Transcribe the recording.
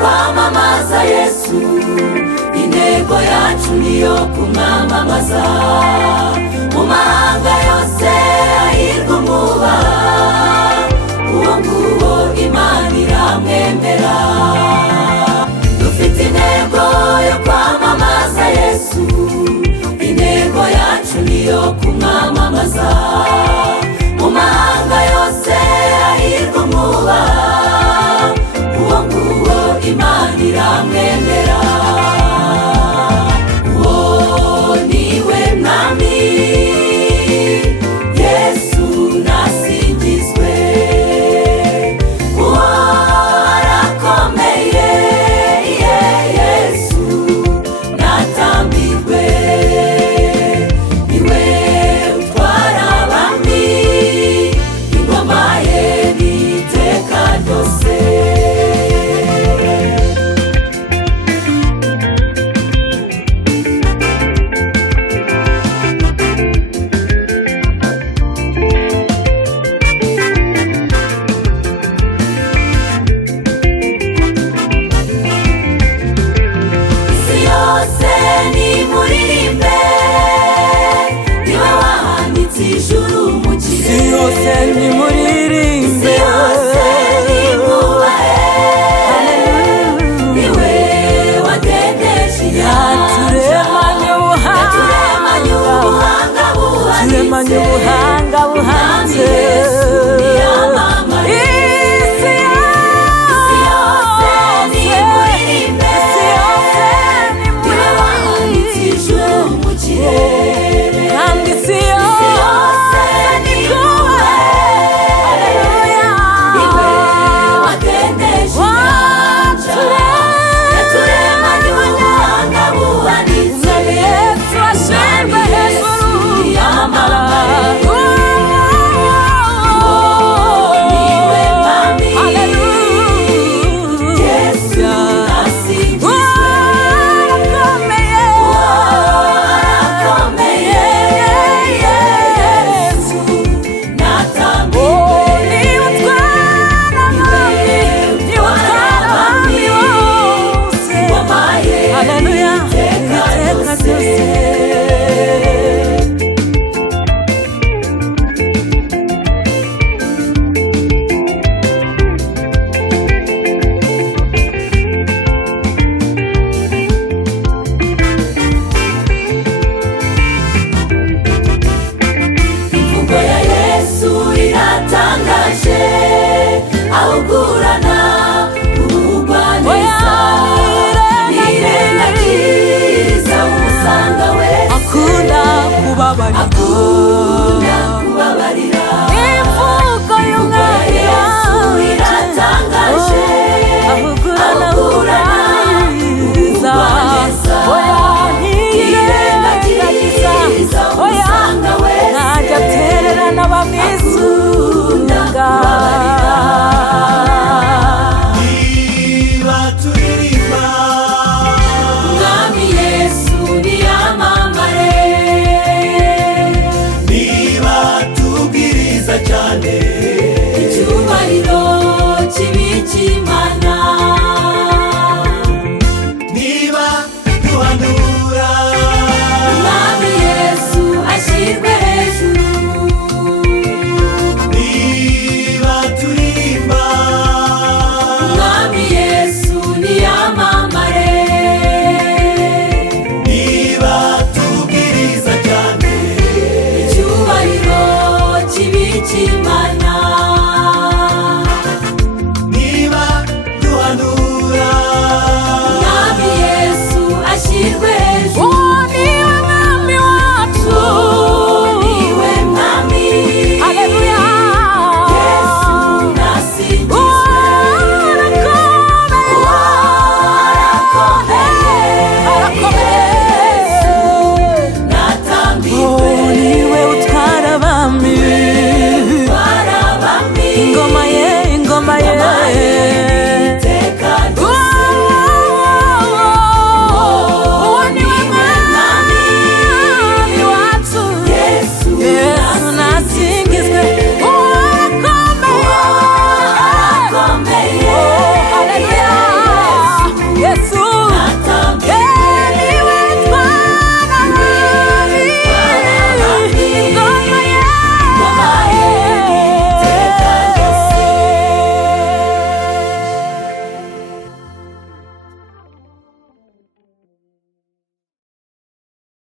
kwamamaza Yesu, intego yacu niyo kumwamamaza. Mu mahanga yose hahirwa umwubaha, uwo nguwo Imana iramwemera. Dufite intego yo kwamamaza Yesu, intego yacu niyo kumwamamaza. Mu mahanga yose hahirwa umwubaha, uwo nguwo Imana iramwemera. Uwo niwe Mwami Yesu nasingizwe, uwo arakomeye Yesu natambirwe. Niwe utwara abami, ingoma ye n'iteka ryose. ubuhanga buhanze isi yose nimuririmbe, niwe wahanitse ijuru mu kirere, kandi isi yose nikubahe. Niwe wagendeje inyanja, yaturemanye ubuhanga buhanitse. Yesu ashimwe hejuru y'amara. Imvugo ya Yesu iratangaje, ahugura